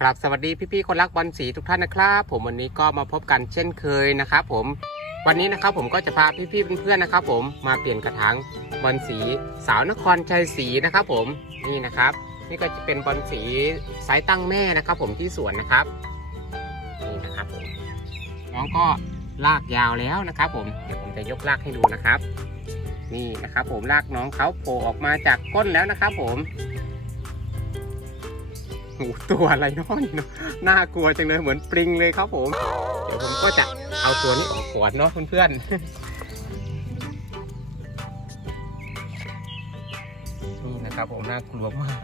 กราบสวัสดีพี่ๆคนรักบอลสีทุกท่านนะครับผมวันนี้ก็มาพบกันเช่นเคยนะครับผมวันนี้นะครับผมก็จะพาพี่ๆเพื่อนๆนะครับผมมาเปลี่ยนกระถางบอลสีสาวนครชัยศรีนะครับผมนี่นะครับ นี่ก็จะเป็นบอลสีไซส์ตั้งแม่นะครับ ผมที่สวนนะครับนี่นะครับผมน้องก็ลากยาวแล้วนะครับ ผมเดี๋ยวผมจะยกลากให้ดูนะครับ นี่นะครับ ผมลากน้องเขาโผล่ออกมาจากก้นแล้วนะครับ ผม โอ้ตัวอะไรเน้อยเนาะน่ากลัวจังเลยเหมือนปลิงเลยครับผม เดี๋ยวผมก็จะเอาตัวนี้ออกก่อนเนาะเพื่อนๆนี่นะครับผมน่ากลัวมาก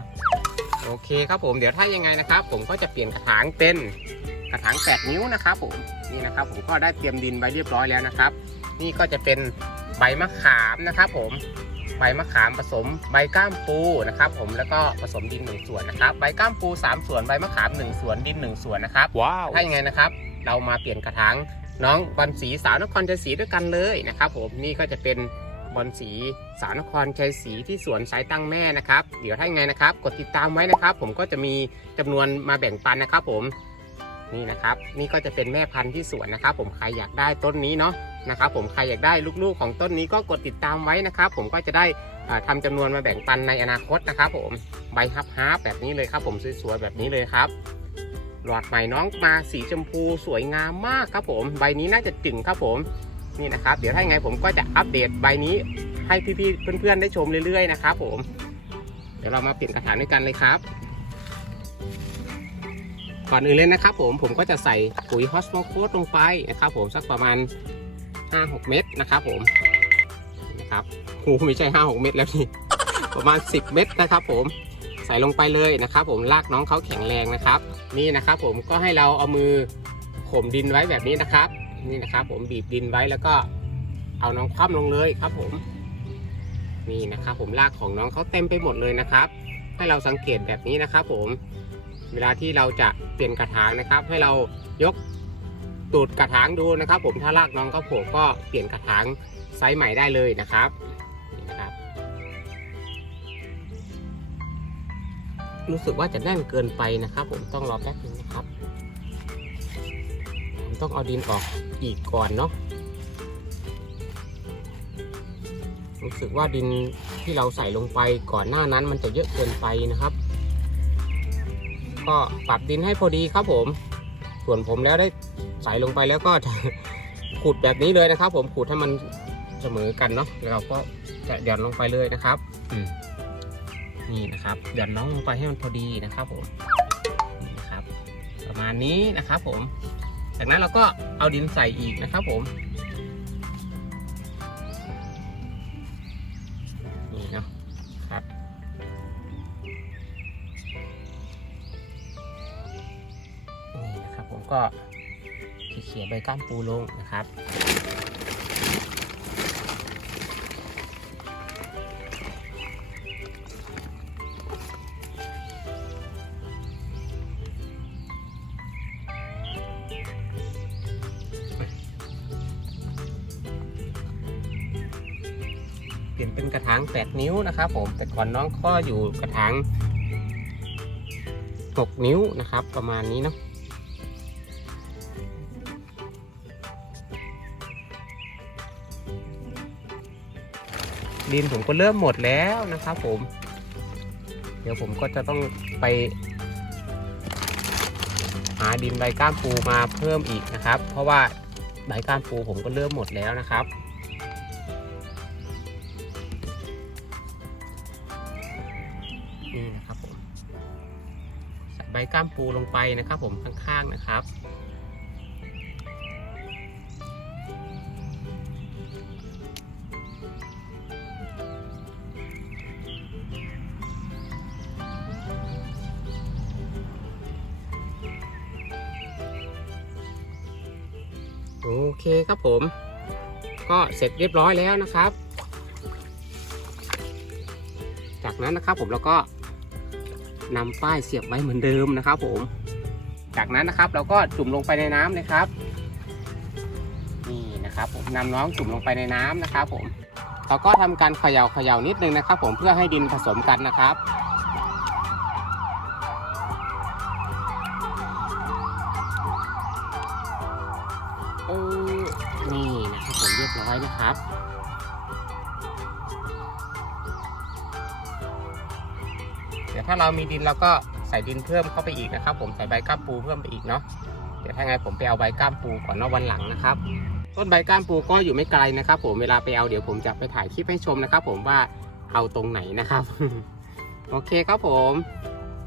โอเคครับผมเดี๋ยวถ้ายังไงนะครับ ผมก็จะเปลี่ยนกระถางเป็นกระถาง8นิ้วนะครับผมนี่นะครับ ผมก็ได้เตรียมดินไว้เรียบร้อยแล้วนะครับ นี่ก็จะเป็นใบมะขามนะครับ ผม ใบมะขามผสมใบก้ามปูนะครับผมแล้วก็ผสมดินหนึ่งส่วนนะครับใบก้ามปู 3 ส่วนใบมะขาม 1 ส่วนดิน 1 ส่วนนะครับว้าวถ้ายังไงนะครับ เรามาเปลี่ยนกระถางน้องบอลสีสาวนครชัยศรีด้วยกันเลยนะครับผมนี่ก็จะเป็นบอลสีสาวนครชัยศรีที่สวนสายตั้งแม่นะครับ เดี๋ยวถ้ายังไงนะครับ กดติดตามไว้นะครับ ผมก็จะมีจำนวนมาแบ่งปันนะครับ ผมนี่นะครับ นี่ก็จะเป็นแม่พันธุ์ที่สวนนะครับ ผมใครอยากได้ต้นนี้เนาะ นะครับผมใครอยากได้ลูกๆของต้นนี้ก็กดติดตามไว้นะครับ ผมก็จะได้อ่าทำาจำนวนมาแบ่งปันในอนาคตนะครับ ผมใบฮับฮับแบบนี้เลยครับผมสวยๆแบบนี้เลยครับ หลอดใหม่น้องมาสีชมพูสวยงามมากครับผมใบนี้น่าจะจึงครับผมนี่นะครับ เดี๋ยวถ้าไงผมก็จะอัปเดตใบนี้ให้พี่ๆเพื่อนๆได้ชมเรื่อยๆนะครับผมเดี๋ยวเรามาเปลี่ยนกระถางด้วยกันเลยครับ ก่อนอื่นเลยนะครับ ผมผมก็จะใส่ปุ๋ยฮอสโมโคสลงไปนะครับ ผมสักประมาณ 5-6 เม็ดนะครับผมนะครับโอ้ไม่ใช่5-6 เม็ดแล้วนี่ประมาณ 10 เม็ดนะครับผมใส่ลงไปเลยนะครับ ผมลากน้องเขาแข็งแรงนะครับ นี่นะครับ ผมก็ให้เราเอามือข่มดินไว้แบบนี้นะครับ นี่นะครับ ผมบีบดินไว้แล้วก็เอาน้องคว่ำลงเลยครับผมนี่นะครับ ผมลากของน้องเขาเต็มไปหมดเลยนะครับ ให้เราสังเกตแบบนี้นะครับ ผมเวลาที่เราจะเปลี่ยนกระถางนะครับ ให้เรายก ตูดกระถางดูนะครับ ผมถ้าลากน้องเขาโผล่ก็เปลี่ยนกระถางไซส์ใหม่ได้เลยนะครับนี่นะครับ รู้สึกว่าจะแน่นเกินไปนะครับ ผมต้องรอแป๊บนึงนะครับผมต้องเอาดินออกอีกก่อนเนาะรู้สึกว่าดินที่เราใส่ลงไปก่อนหน้านั้นมันจะเยอะเกินไปนะครับ ก็ปรับดินให้พอดีครับผม ส่วนผมแล้วได้ใส่ลงไปแล้วก็จะขุดแบบนี้เลยนะครับ ผมขุดให้มันเสมอกันเนาะแล้วเราก็จะหย่อนลงไปเลยนะครับนี่นะครับหย่อนน้องลงไปให้มันพอดีนะครับ ผมนี่นะครับ ประมาณนี้นะครับ ผม จากนั้นเราก็เอาดินใส่อีกนะครับ ผม ก็เขี่ยใบก้ามปูลงนะครับ เปลี่ยนเป็นกระถาง 8 นิ้วนะครับผม แต่ก่อนน้องก็อยู่กระถาง 6 นิ้วนะครับ ประมาณนี้เนาะ ดินผมก็เริ่มหมดแล้วนะครับผม เดี๋ยวผมก็จะต้องไป หาดินใบก้ามปูมาเพิ่มอีกนะครับ เพราะว่าใบก้ามปูผมก็เริ่มหมดแล้วนะครับนี่นะครับผมใส่ใบก้ามปูลงไปนะครับ ผมข้างๆนะครับ เคครับผม ก็เสร็จเรียบร้อยแล้วนะครับ จากนั้นนะครับผมเราก็นำป้ายเสียบไว้เหมือนเดิมนะครับ ผม จากนั้นนะครับเราก็จุ่มลงไปในน้ำเลยครับ นี่นะครับผมนำน้องจุ่มลงไปในน้ำนะครับ ผมเราก็ทำการเขย่าเขย่านิดนึงนะครับ ผมเพื่อให้ดินผสมกันนะครับ บร้อยนะครับเดี๋ยวถ้าเรามีดินเราก็ใส่ดินเพิ่มเข้าไปอีกนะครับ ผมใส่ใบก้ามปูเพิ่มไปอีกเนาะเดี๋ยวถ้าไงผมไปเอาใบก้ามปูก่อนเนอกวันหลังนะครับ ต้นใบก้ามปูก็อยู่ไม่ไกลนะครับ ผมเวลาไปเอาเดี๋ยวผมจะไปถ่ายคลิปให้ชมนะครับ ผมว่าเอาตรงไหนนะครับโอเคครับผม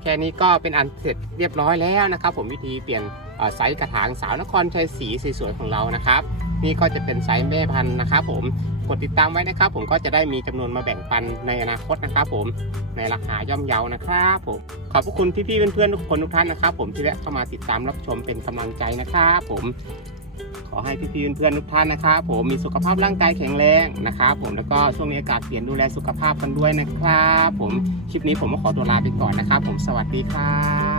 แค่นี้ก็เป็นอันเสร็จเรียบร้อยแล้วนะครับ ผมวิธีเปลี่ยน ไซส์กระถางสาวนครชัยศรีสวยๆของเรานะครับ นี่ก็จะเป็นไซส์แม่พันธุ์นะครับผมกดติดตามไว้นะครับ ผมก็จะได้มีจำนวนมาแบ่งปันในอนาคตนะครับ ผมในราคาย่อมเยานะครับผมขอบพระคุณพี่ๆเพื่อนๆทุกคนทุกท่านนะครับ ผมที่แวะเข้ามาติดตามรับชมเป็นกำลังใจนะครับผมขอให้พี่ๆเพื่อนๆทุกท่านนะครับ ผมมีสุขภาพร่างกายแข็งแรงนะครับผมแล้วก็ช่วงนี้อากาศเปลี่ยนดูแลสุขภาพกันด้วยนะครับ ผมคลิปนี้ผมก็ขอตัวลาไปก่อนนะครับ ผมสวัสดีครับ